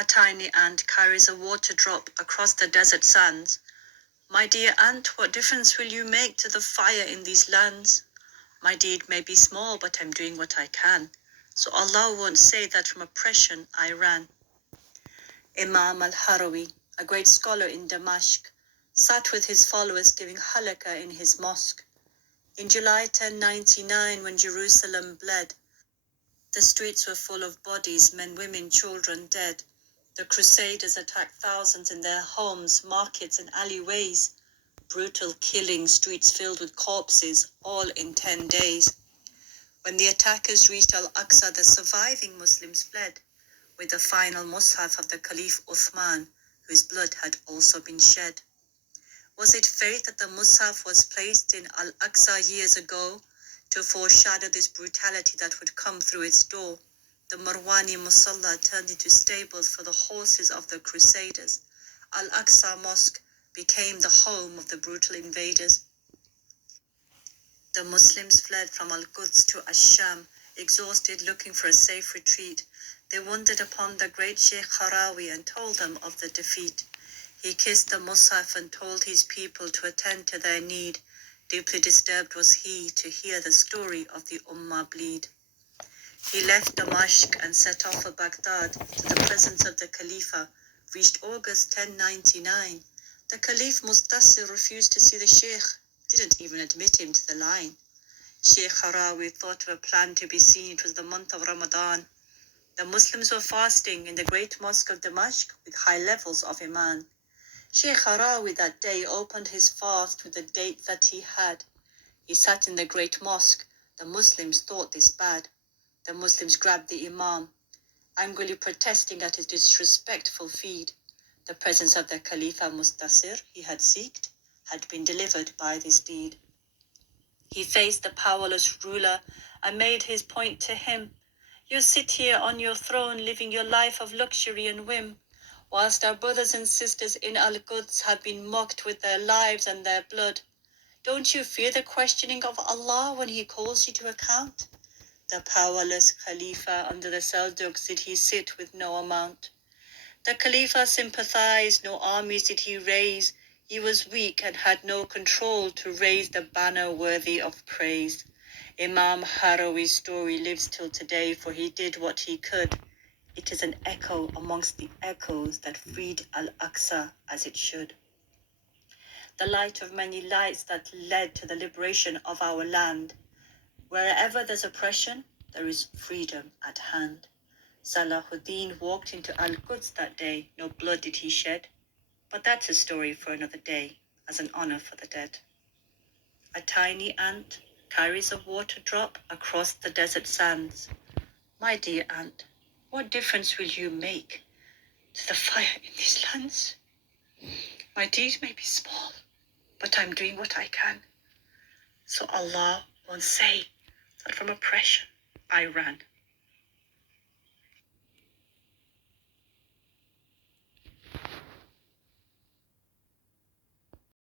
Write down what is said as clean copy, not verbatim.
A tiny ant carries a water drop across the desert sands. My dear ant, what difference will you make to the fire in these lands? My deed may be small, but I'm doing what I can. So Allah won't say that from oppression I ran. Imam al-Harawi, a great scholar in Damascus, sat with his followers giving halaqah in his mosque. In July 1099, when Jerusalem bled, the streets were full of bodies, men, women, children dead. The Crusaders attacked thousands in their homes, markets, and alleyways. Brutal killing, streets filled with corpses, all in 10 days. When the attackers reached Al-Aqsa, the surviving Muslims fled, with the final Mus'haf of the Caliph Uthman, whose blood had also been shed. Was it fate that the Mus'haf was placed in Al-Aqsa years ago to foreshadow this brutality that would come through its door? The Marwani Musalla turned into stables for the horses of the Crusaders. Al-Aqsa Mosque became the home of the brutal invaders. The Muslims fled from Al-Quds to Ash-Sham, exhausted, looking for a safe retreat. They wandered upon the great Sheikh Harawi and told them of the defeat. He kissed the Mus'haf and told his people to attend to their need. Deeply disturbed was he to hear the story of the Ummah bleed. He left Damascus and set off for Baghdad to the presence of the Khalifa. Reached August 1099. The Caliph Mustasir refused to see the Sheikh, didn't even admit him to the line. Sheikh Harawi thought of a plan to be seen. It was the month of Ramadan. The Muslims were fasting in the great mosque of Damascus with high levels of Iman. Sheikh Harawi that day opened his fast with the date that he had. He sat in the great mosque. The Muslims thought this bad. The Muslims grabbed the Imam, angrily protesting at his disrespectful feed. The presence of the Khalifa Mustasir he had sought had been delivered by this deed. He faced the powerless ruler and made his point to him. You sit here on your throne living your life of luxury and whim, whilst our brothers and sisters in Al-Quds have been mocked with their lives and their blood. Don't you fear the questioning of Allah when he calls you to account? The powerless Khalifa under the Seljuks did he sit with no amount. The Khalifa sympathized, no armies did he raise. He was weak and had no control to raise the banner worthy of praise. Imam Harawi's story lives till today, for he did what he could. It is an echo amongst the echoes that freed Al-Aqsa as it should. The light of many lights that led to the liberation of our land. Wherever there's oppression, there is freedom at hand. Salahuddin walked into Al-Quds that day. No blood did he shed. But that's a story for another day, as an honor for the dead. A tiny ant carries a water drop across the desert sands. My dear ant, what difference will you make to the fire in these lands? My deed may be small, but I'm doing what I can. So Allah won't say that from oppression I ran.